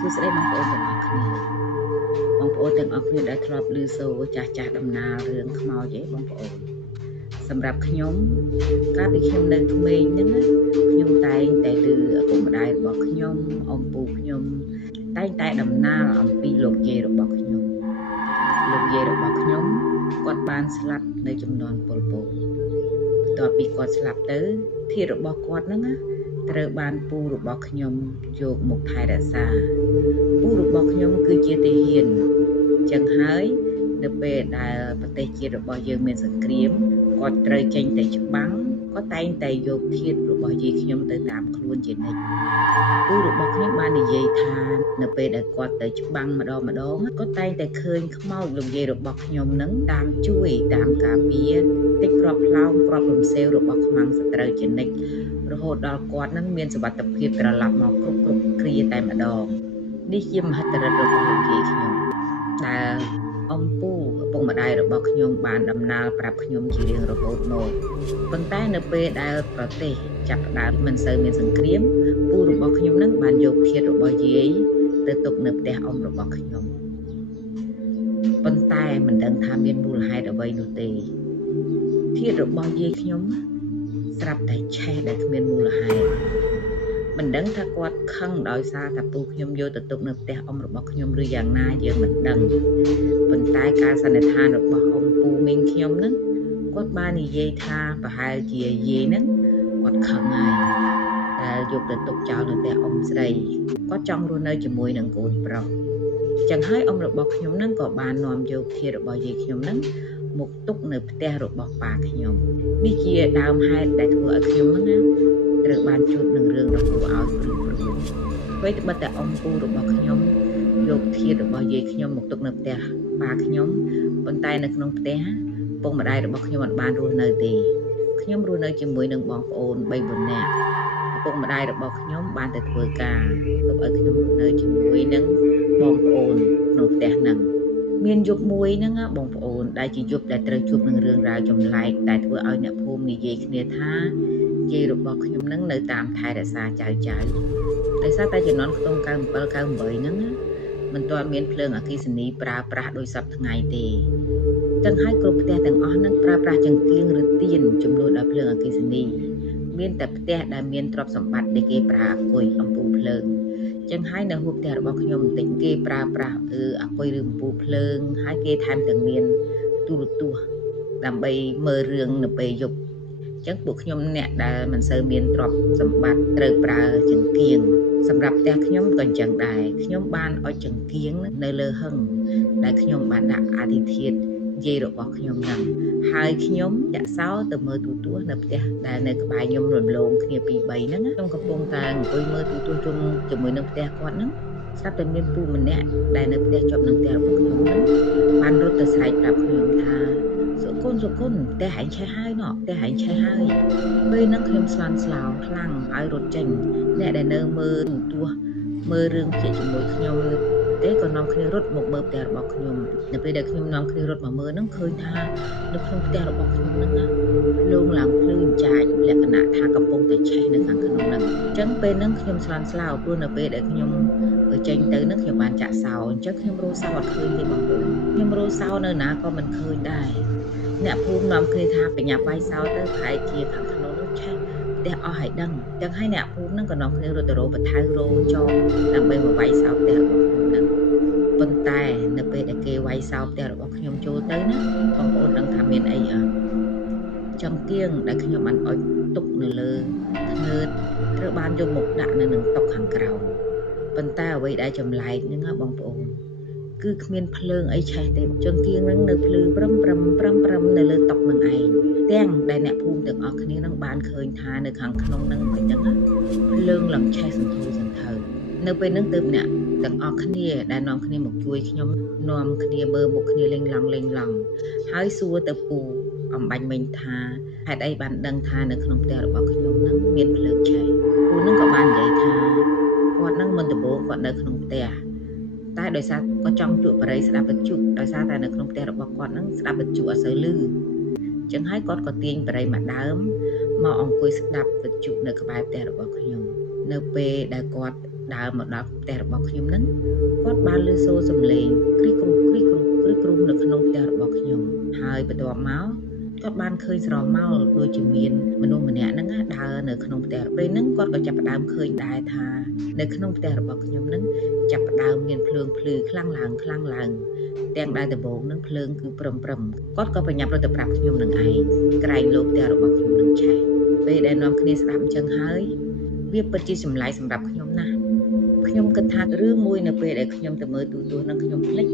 សួស្តីបងប្អូនទាំងអស់គ្នាបងប្អូនទាំងអស់គ្នាដែលធ្លាប់ឮសូរចាស់ចាស់ដំណាលរឿងខ្មោចទេបងប្អូនសម្រាប់ខ្ញុំកាលពីខ្ញុំនៅក្មេងហ្នឹងណាខ្ញុំតែងតែឮឪពុកម្ដាយរបស់ខ្ញុំអ៊ំពូខ្ញុំតែងតែដំណាលអំពីលោកយាយរបស់ខ្ញុំគាត់បានស្លាប់នៅជំនាន់ប៉ុលពតបន្ទាប់ពីគាត់ស្លាប់ទៅធាតុរបស់គាត់ហ្នឹងណាត្រូវបានពូរបស់ខ្ញុំយកមកថែរក្សាពូរបស់ខ្ញុំគឺជាទាហានចឹងហើយនៅពេលដែលប្រទេសជាតិរបស់យើងមានសង្គ្រាមគាត់ត្រូវចេញទៅច្បាំងគាត់តែងតែយកធាតុរបស់យាយខ្ញុំទៅតាមខ្លួនជានិច្ចពូរបស់ខ្ញុំបាននិយាយថានៅពេលដែលគាត់ទៅច្បាំងម្ដងគាត់តែងតែឃើញខ្មោចលោកយាយរបស់ខ្ញុំនឹងតាមជួយតាមការពារតិចគ្រាប់ផ្លោមគ្រាប់រំសេវរបស់ខ្មាំងសត្រូវជានិច្ចរហូតដល់គាត់នឹងមានសុវត្ថិភាពត្រឡប់មកគ្រប់គ្រាតែម្ដងនេះជាមហិទ្ធិឫទ្ធិរបស់លោកយាយខ្ញុំដែលអំពូឪពុកម្ដាយរបស់ខ្ញុំបានដំណាលប្រាប់ខ្ញុំជារៀងរហូតមកប៉ុន្តែនៅពេលដែលប្រទេសចាប់ផ្ដើមមិនសូវមានសង្គ្រាមពូរបស់ខ្ញុំនឹងបានយកធាតុរបស់យាយទៅទុកនៅផ្ទះអ៊ំរបស់ខ្ញុំប៉ុន្តែមិនដឹងថាមានមូលហេតុអ្វីនោះទេធាតុរបស់យាយខ្ញុំស្រាប់តែឆេះដែលគ្មានមូលហេតុមិនដឹងថាគាត់ខឹងដោយសារថាពូខ្ញុំយកទៅទុកនៅផ្ទះអ៊ំរបស់ខ្ញុំឬយ៉ាងណាយើងមិនដឹងប៉ុន្តែការសន្និដ្ឋានរបស់អ៊ំពូមីងខ្ញុំហ្នឹងគាត់បាននិយាយថាប្រហែលជាយាយហ្នឹងគាត់ខឹងហើយដែលយកទៅទុកចោលនៅផ្ទះអ៊ំស្រីគាត់ចង់រស់នៅជាមួយនឹងកូនប្រុសចឹងហើយអ៊ំរបស់ខ្ញុំហ្នឹងក៏បាននាំយកធាតុរបស់យាយខ្ញុំហ្នឹងមកទុកនៅផ្ទះរបស់ប៉ាខ្ញុំនេះជាដើមហេតុដែលធ្វើឲ្យខ្ញុំហ្នឹងណាត្រូវបានជួបនឹងរឿងដ៏គួរឲ្យព្រឺព្រួយអ្វីត្បិតតែអ៊ំពូរបស់ខ្ញុំយកធាតុរបស់យាយខ្ញុំមកទុកនៅផ្ទះប៉ាខ្ញុំប៉ុន្តែនៅក្នុងផ្ទះពុកម្ដាយរបស់ខ្ញុំអត់បានរស់នៅទេខ្ញុំរស់នៅជាមួយនឹងបងប្អូន3 4នាក់ឪពុកម្ដាយរបស់ខ្ញុំបានទៅធ្វើការទុកឲ្យខ្ញុំរស់នៅជាមួយនឹងបងប្អូនក្នុងផ្ទះហ្នឹងមានយប់មួយហ្នឹងបងប្អូនដែលជាយប់ដែលត្រូវជួបនឹងរឿងរ៉ាវចម្លែកដែលធ្វើឲ្យអ្នកភូមិនិយាយគ្នាថាយាយរបស់ខ្ញុំហ្នឹងនៅតាមថែរក្សាចៅដោយសារតែជំនាន់ខ្ទង់97 98ហ្នឹងមិនទាន់មានភ្លើងអគ្គិសនីប្រើប្រាស់ដោយសពថ្ងៃទេទាំងហើយគ្រប់ផ្ទះទាំងអស់ហ្នឹងប្រើប្រាស់ចង្កៀងឬទៀនជំនួសដោយភ្លើងអគ្គិសនីមានតែផ្ទះដែលមានទ្រព្យសម្បត្តិដែលគេប្រើអាគុយអំពូលភ្លើងចឹងហើយនៅហួបផ្ទះរបស់ខ្ញុំបន្តិចគេប្រើប្រាស់អាគុយឬអំពូលភ្លើងហើយគេថែមទាំងមានទូរទស្សន៍ដើម្បីមើលរឿងនៅពេលយប់ចឹងពួកខ្ញុំអ្នកដែលមិនសូវមានទ្រព្យសម្បត្តិត្រូវប្រើចង្កៀងសម្រាប់ផ្ទះខ្ញុំក៏អញ្ចឹងដែរខ្ញុំបានអុជចង្កៀងនៅលើហឹងដែលខ្ញុំបានដាក់អធិធាតុយាយរបស់ខ្ញុំហ្នឹងហើយខ្ញុំចាក់សោទៅមើលទូទស្សន៍នៅផ្ទះដែលនៅក្បែរខ្ញុំរំលងគ្នា2 3ហ្នឹងខ្ញុំកំពុងតែអង្គុយមើលទូទស្សន៍ជាមួយនឹងផ្ទះគាត់ហ្នឹងស្រាប់តែមានពូម្នាក់ដែលនៅផ្ទះជាប់នឹងផ្ទះរបស់ខ្ញុំហ្នឹងបានរត់ទៅស្រែកប្រាប់ខ្ញុំថាសុគន្ធផ្ទះហែងឆេះហើយណោះផ្ទះហែងឆេះហើយពេលហ្នឹងខ្ញុំស្លន់ស្លោខ្លាំងហើយរត់ចេញអ្នកដែលនៅមើលទូទស្សន៍មើលរឿងភាគជាមួយខ្ញុំទេក៏នាំគ្នារត់មកមើលផ្ទះរបស់ខ្ញុំនៅពេលដែលខ្ញុំនាំគ្នារត់មកមើលហ្នឹងឃើញថានៅក្នុងផ្ទះរបស់ខ្ញុំហ្នឹងភ្លើងឡើងភ្លឺចាចលក្ខណៈថាកំពុងតែឆេះនៅខាងក្នុងហ្នឹងអញ្ចឹងពេលហ្នឹងខ្ញុំស្លន់ស្លោព្រោះនៅពេលដែលខ្ញុំចេញទៅហ្នឹងខ្ញុំបានចាក់សោអញ្ចឹងខ្ញុំរកសោអត់ឃើញទេបងប្អូនខ្ញុំរកសោនៅណាក៏មិនឃើញដែរអ្នកភូមិនាំគ្នាថាបញ្ញាបាយសោទៅប្រហែលជាខាងក្នុងនោះឆេះផ្ទះអស់ហើយដឹងអញ្ចឹងហើយអ្នកភូមិហ្នឹងក៏នាំគ្នារត់ទៅរកបថៅរោចងដើម្បីមកវាយសោផ្ទះរបស់ខ្ញុំហ្នឹងប៉ុន្តែនៅពេលដែលគេវាយសោផ្ទះរបស់ខ្ញុំចូលទៅណាបងប្អូនដឹងថាមានអីអត់ចង្កៀងដែលខ្ញុំបានអុជទុកនៅលើធ្នើតត្រូវបានយកមកដាក់នៅនឹងតុខាងក្រោមប៉ុន្តែអ្វីដែលចម្លែកហ្នឹងបងប្អូនគឺគ្មានភ្លើងអីឆេះទេចង្កៀងហ្នឹងនៅភ្លឺប្រឹមនៅលើតុនឹងឯងទាំងដែលអ្នកភូមិទាំងអស់គ្នានឹងបានឃើញថានៅខាងក្នុងហ្នឹងមិនចឹងភ្លើងឡើងឆេះសន្ធោសន្ធៅនៅពេលហ្នឹងទើបអ្នកទាំងអស់គ្នាដែលនាំគ្នាមកជួយខ្ញុំនាំគ្នាមើលមុខគ្នាលេងឡង់ហើយសួរទៅពូអំបញ្ញមិញថាហេតុអីបានដឹងថានៅក្នុងផ្ទះរបស់ខ្ញុំហ្នឹងមានភ្លើងឆេះពូហ្នឹងក៏បាននិយាយថាគាត់ហ្នឹងមិនដំបូងគាត់នៅក្នុងផ្ទះតែដោយសារគាត់ចង់ជួបបរិយស្ដាប់វិទ្យុដោយសារតែនៅក្នុងផ្ទះរបស់គាត់ហ្នឹងស្ដាប់វិទ្យុអត់សូវឮចឹងហើយគាត់ក៏ទាញបរិយមួយដើមមកអង្គុយស្ដាប់វិទ្យុនៅក្បែរផ្ទះរបស់ខ្ញុំនៅពេលដែលគាត់ ដើរមកដល់ផ្ទះរបស់ខ្ញុំហ្នឹងគាត់បានឮសូរសំឡេងគ្រីគ្រូនៅក្នុងផ្ទះរបស់ខ្ញុំហើយបន្ទាប់មកគាត់បានឃើញស្រមោលដូចជាមានមនុស្សម្នាក់ហ្នឹងដើរនៅក្នុងផ្ទះពេលហ្នឹងគាត់ក៏ចាប់ផ្ដើមឃើញដែរថានៅក្នុងផ្ទះរបស់ខ្ញុំហ្នឹងចាប់ផ្ដើមមានភ្លើងភ្លឺខ្លាំងឡើងទាំងដែលដំបូងហ្នឹងភ្លើងគឺព្រឹមគាត់ក៏ប្រញាប់រត់ទៅប្រាប់ខ្ញុំនឹងឯងក្រែងលោកផ្ទះរបស់ខ្ញុំនឹងឆេះពេលដែលនាំគ្នាស្ដាប់អញ្ចឹងហើយវាពិតជាចម្លែកសម្រាប់ខ្ញុំណាស់ខ្ញុំគិតថារឿងមួយនៅពេលដែលខ្ញុំទៅមើលទូទស្សន៍នឹងខ្ញុំភ្លេច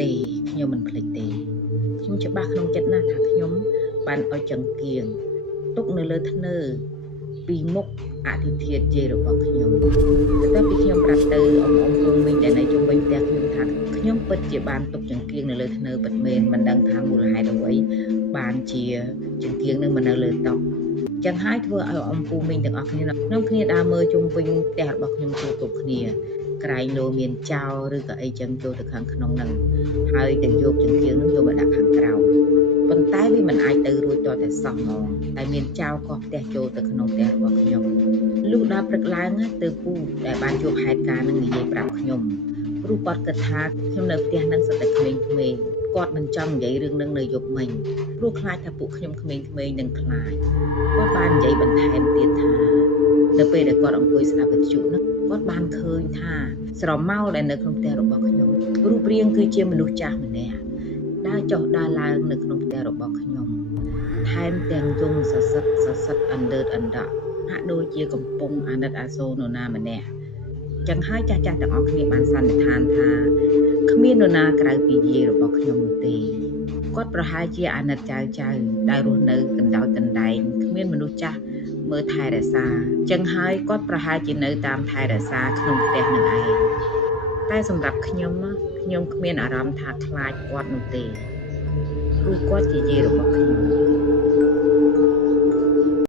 ទេខ្ញុំមិនភ្លេចទេខ្ញុំច្បាស់ក្នុងចិត្តណាស់ថាខ្ញុំបានឲ្យចង្គៀងទុកនៅលើធ្នើពីមុខអធិធិយាយរបស់ខ្ញុំបន្ទាប់ពីខ្ញុំប្រាប់ទៅអ៊ំគ្រូមីងដែលនៅជុំវិញផ្ទះខ្ញុំថាខ្ញុំពិតជាបានទុកចង្គៀងនៅលើធ្នើពិតមែនមិនដឹងថាមូលហេតុអ្វីបានជាចង្គៀងនឹងមកនៅលើតុចឹងហើយធ្វើឲ្យអ៊ំពូមីងទាំងអស់គ្នានាំគ្នាដើរមើលជុំវិញផ្ទះរបស់ខ្ញុំគ្រប់គ្នាក្រែងលោមានចោលឬក៏អីចឹងចូលទៅខាងក្នុងហ្នឹងហើយទៅយកចង្គៀងហ្នឹងយកមកដាក់ខាងក្រៅប៉ុន្តែវាមិនអាចទៅរួចតតែសោះហ្មងតែមានចោលកោះផ្ទះចូលទៅក្នុងផ្ទះរបស់ខ្ញុំលុះដល់ព្រឹកឡើងទៅពូដែលបានជួបហេតុការណ៍នឹងនិយាយប្រាប់ខ្ញុំព្រោះគាត់គិតថាខ្ញុំនៅផ្ទះហ្នឹងសតែក្មេងគាត់មិនចង់និយាយរឿងហ្នឹងនៅយប់មិញព្រោះខ្លាចថាពួកខ្ញុំក្មេងនឹងខ្លាចគាត់បាននិយាយបន្ថែមទៀតថានៅពេលដែលគាត់អង្គុយស្ដាប់វិទ្យុហ្នឹងគាត់បានឃើញថាស្រមោលដែលនៅក្នុងផ្ទះរបស់ខ្ញុំរូបរាងគឺជាមនុស្សចាស់ម្នាក់ដើរចុះដើរឡើងនៅក្នុងផ្ទះរបស់ខ្ញុំថែមទាំងយំសសឹកអណ្ដើតអណ្ដក់ហាក់ដូចជាកំពុងអាណិតអាសូរនរណាម្នាក់ចឹងហើយចាស់ទាំងអស់គ្នាបានសន្និដ្ឋានថាគ្មាននរណាក្រៅពីយាយរបស់ខ្ញុំនោះទេគាត់ប្រហែលជាអាណិតចៅដែលរស់នៅកណ្ដោចកណ្ដែងគ្មានមនុស្សចាស់មើលថែរក្សាចឹងហើយគាត់ប្រហែលជានៅតាមថែរក្សាក្នុងផ្ទះនឹងឯងតែសម្រាប់ខ្ញុំគ្មានអារម្មណ៍ថាខ្លាចគាត់នោះទេព្រោះគាត់ជាយាយរបស់ខ្ញុំ